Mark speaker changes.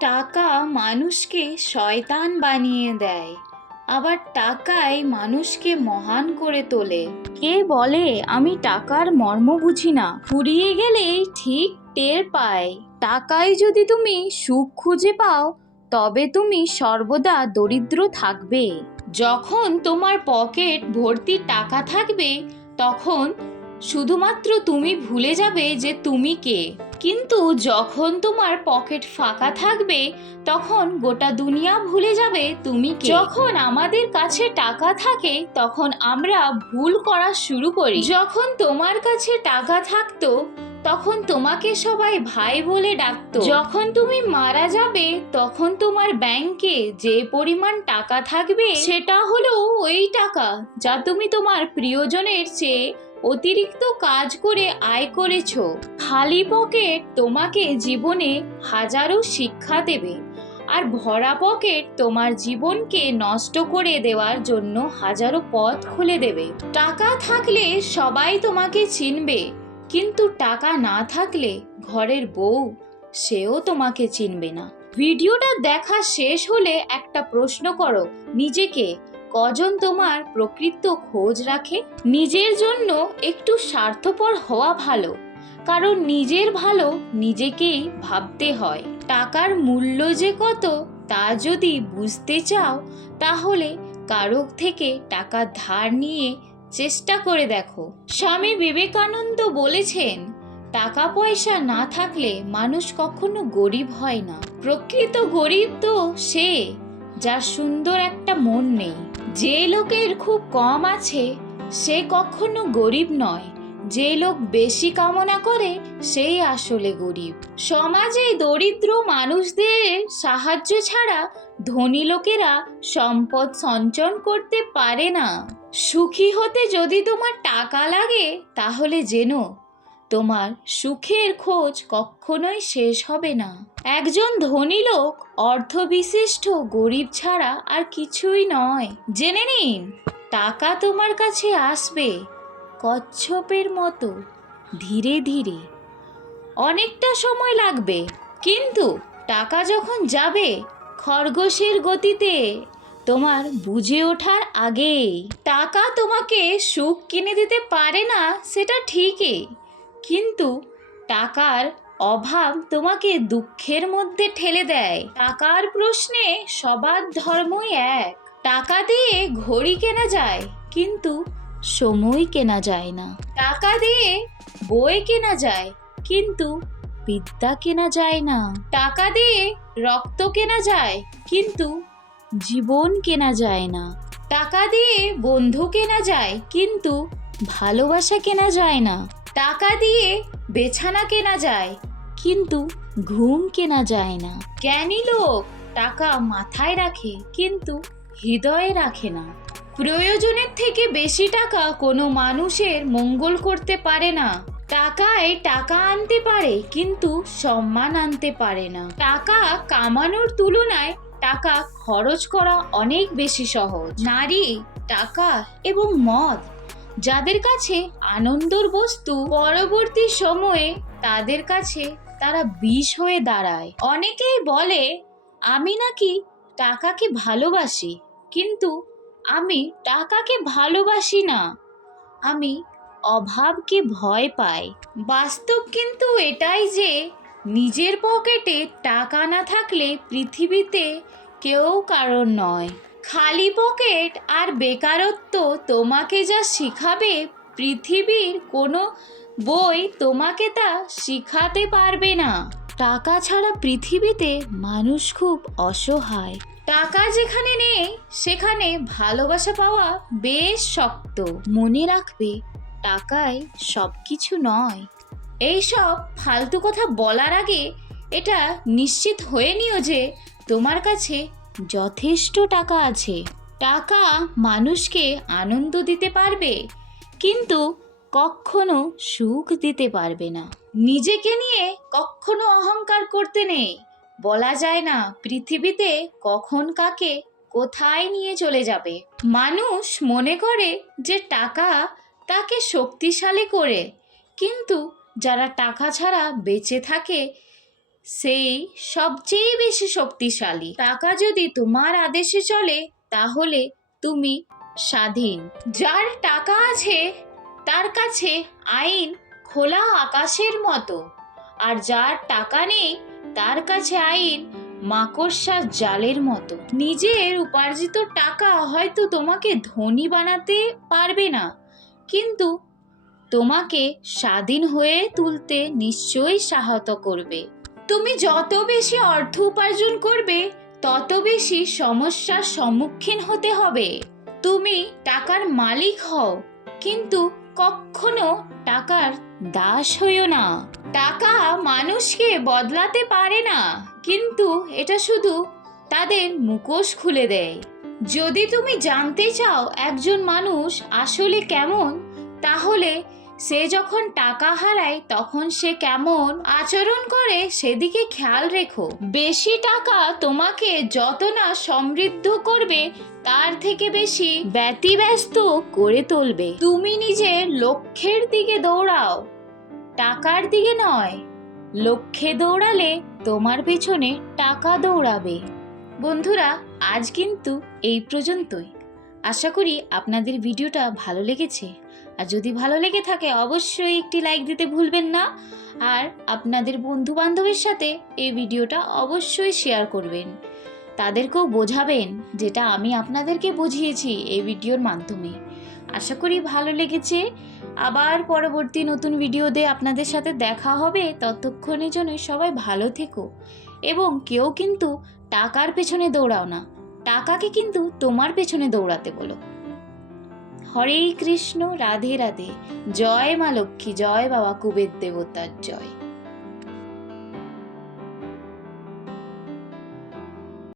Speaker 1: টাকা মানুষকে শয়তান বানিয়ে দেয়, আবার টাকাই মানুষকে মহান করে তোলে। কে বলে, আমি টাকার মর্ম বুঝি না। ফুরিয়ে গেলেই ঠিক টের পায়। টাকায় যদি তুমি সুখ খুঁজে পাও, তবে তুমি সর্বদা দরিদ্র থাকবে। যখন তোমার পকেট ভর্তি টাকা থাকবে, তখন শুধুমাত্র তুমি ভুলে যাবে যে তুমি কে। কিন্তু যখন তোমার পকেট ফাঁকা থাকবে, তখন গোটা দুনিয়া ভুলে যাবে তুমি কে। যখন আমাদের কাছে টাকা থাকে, তখন আমরা ভুল করা শুরু করি। যখন তোমার কাছে টাকা থাকতো তখন তোমাকে সবাই ভাই বলে ডাকতো। যখন তুমি মারা যাবে, তখন তোমার ব্যাংকে যে পরিমাণ টাকা থাকবে, সেটা হলো ওই টাকা যা তুমি তোমার প্রিয়জনের চেয়ে অতিরিক্ত কাজ করে আয় করেছ। খালি পকেট তোমাকে জীবনে হাজারো শিক্ষা দেবে আর ভরা পকেট তোমার জীবনকে নষ্ট করে দেওয়ার জন্য হাজারো পথ খুলে দেবে। টাকা থাকলে সবাই তোমাকে চিনবে। কিন্তু টাকা না থাকলে ঘরের বউ, সেও তোমাকে চিনবে না। ভিডিওটা দেখা শেষ হলে একটা প্রশ্ন করো, নিজেকে কজন তোমার প্রকৃত খোঁজ রাখে? নিজের জন্য একটু স্বার্থপর হওয়া ভালো, কারণ নিজের ভালো নিজেকেই ভাবতে হয়। টাকার মূল্য যে কত, তা যদি বুঝতে চাও, তাহলে কারও থেকে টাকা ধার নিয়ে চেষ্টা করে দেখো। স্বামী বিবেকানন্দ বলেছেন, টাকা পয়সা না থাকলে মানুষ কখনো গরিব হয় না। প্রকৃত গরিব তো সে, যার সুন্দর একটা মন নেই। যে লোকের খুব কম আছে, সে কখনো গরিব নয়। যে লোক বেশি কামনা করে, সেই আসলে গরিব। সমাজে দরিদ্র মানুষদের সাহায্য ছাড়া ধনী লোকেরা সম্পদ সঞ্চয় করতে পারে না। সুখী হতে যদি তোমার টাকা লাগে, তাহলে জেনো, তোমার সুখের খোঁজ কখনোই শেষ হবে না। একজন ধনী লোক অর্থবিশিষ্ট গরিব ছাড়া আর কিছুই নয়। জেনে নিন, টাকা তোমার কাছে আসবে। কচ্ছপের মতো। ধীরে ধীরে। অনেকটা সময় লাগবে, কিন্তু টাকা যখন যাবে, খরগোশের গতিতে। তোমার বুঝে ওঠার আগেই। টাকা তোমাকে সুখ কিনে দিতে পারে না, সেটা ঠিকই। কিন্তু টাকার অভাব তোমাকে দুঃখের মধ্যে ঠেলে দেয়। টাকার প্রশ্নে সবার ধর্মই এক। টাকা দিয়ে ঘড়ি কেনা যায়, কিন্তু সময় কেনা যায় না। টাকা দিয়ে বই কেনা যায়, কিন্তু বিদ্যা কেনা যায় না। টাকা দিয়ে রক্ত কেনা যায়, কিন্তু জীবন কেনা যায় না। টাকা দিয়ে বন্ধু কেনা যায়, কিন্তু ভালোবাসা কেনা যায় না। টাকা দিয়ে বেছানা কেনা যায়, কিন্তু ঘুম কেনা যায় না। জ্ঞানী লোক টাকা মাথায় রাখে, কিন্তু হৃদয়ে রাখে না। প্রয়োজনের থেকে বেশি টাকা কোনো মানুষের মঙ্গল করতে পারে না। টাকায় টাকা আনতে পারে, কিন্তু সম্মান আনতে পারে না। টাকা কামানোর তুলনায় টাকা খরচ করা অনেক বেশি সহজ। নারী, টাকা এবং মদ, যাদের কাছে আনন্দর বস্তু, পরবর্তী সময়ে তাদের কাছে তারা বিষ হয়ে দাঁড়ায়। অনেকেই বলে, আমি নাকি টাকাকে ভালোবাসি, কিন্তু আমি টাকাকে ভালোবাসি না। আমি অভাবকে ভয় পাই। বাস্তব কিন্তু এটাই যে, নিজের পকেটে টাকা না থাকলে পৃথিবীতে কেউ কারণ নয়। খালি পকেট আর বেকারত্ব তোমাকে যা শিখাবে, পৃথিবীর কোনো বই তোমাকে তা শিখাতে পারবে না। টাকা ছাড়া পৃথিবীতে মানুষ খুব অসহায়। টাকা যেখানে নেই, সেখানে ভালোবাসা পাওয়া বেশ শক্ত। মনে রাখবে, টাকায় সব কিছু নয়। এইসব ফালতু কথা বলার আগে এটা নিশ্চিত হয়ে নিও যে তোমার কাছে যথেষ্ট টাকা আছে। টাকা মানুষকে আনন্দ দিতে পারবে, কিন্তু কখনো সুখ দিতে পারবে না। নিজেকে নিয়ে কখনো অহংকার করতে নেই। বলা যায় না পৃথিবীতে কখন কাকে কোথায় নিয়ে চলে যাবে। মানুষ মনে করে যে টাকা তাকে শক্তিশালী করে, কিন্তু যারা টাকা ছাড়া বেঁচে থাকে, সেই সবচেয়ে বেশি শক্তিশালী। টাকা যদি তোমার আদেশে চলে, তাহলে তুমি স্বাধীন। যার টাকা আছে, তার কাছে আইন খোলা আকাশের মতো। আর যার টাকা নেই তার কাছে আইন মাকড়সার জালের মতো। নিজের উপার্জিত টাকা হয়তো তোমাকে ধনী বানাতে পারবে না, কিন্তু তোমাকে স্বাধীন হয়ে তুলতে নিশ্চয়ই সহায়তা করবে। তুমি যত বেশি অর্থ উপার্জন করবে, তত বেশি সমস্যার সম্মুখীন হতে হবে। তুমি টাকার মালিক হও, কিন্তু কখনো টাকার দাস হইও না। টাকা মানুষকে বদলাতে পারে না, কিন্তু এটা শুধু তাদের মুখোশ খুলে দেয়। যদি তুমি জানতে চাও একজন মানুষ আসলে কেমন, তাহলে সে যখন টাকা হারায়, তখন সে কেমন আচরণ করে সেদিকে খেয়াল রেখো। বেশি টাকা তোমাকে যত না সমৃদ্ধ করবে, তার থেকে বেশি ব্যতিব্যস্ত করে তুলবে। তুমি নিজের লক্ষ্যের দিকে দৌড়াও। টাকার দিকে নয়, লক্ষ্যে দৌড়ালে তোমার পেছনে টাকা দৌড়াবে। বন্ধুরা, আজ কিন্তু এই পর্যন্তই। আশা করি আপনাদের ভিডিওটা ভালো লেগেছে। আর যদি ভালো লেগে থাকে, অবশ্যই একটি লাইক দিতে ভুলবেন না। আর আপনাদের বন্ধু বান্ধবের সাথে এই ভিডিওটা অবশ্যই শেয়ার করবেন। তাদেরকেও বোঝাবেন যেটা আমি আপনাদেরকে বুঝিয়েছি এই ভিডিওর মাধ্যমে। আশা করি ভালো লেগেছে। আবার পরবর্তী নতুন ভিডিওতে আপনাদের সাথে দেখা হবে। ততক্ষণের জন্য সবাই ভালো থেকো। এবং কেউ কিন্তু টাকার পেছনে দৌড়াও না। টাকাকে কিন্তু তোমার পেছনে দৌড়াতে বলো। হরে কৃষ্ণ, রাধে রাধে। জয় মা লক্ষ্মী, জয় বাবা কুবের দেবতার জয়।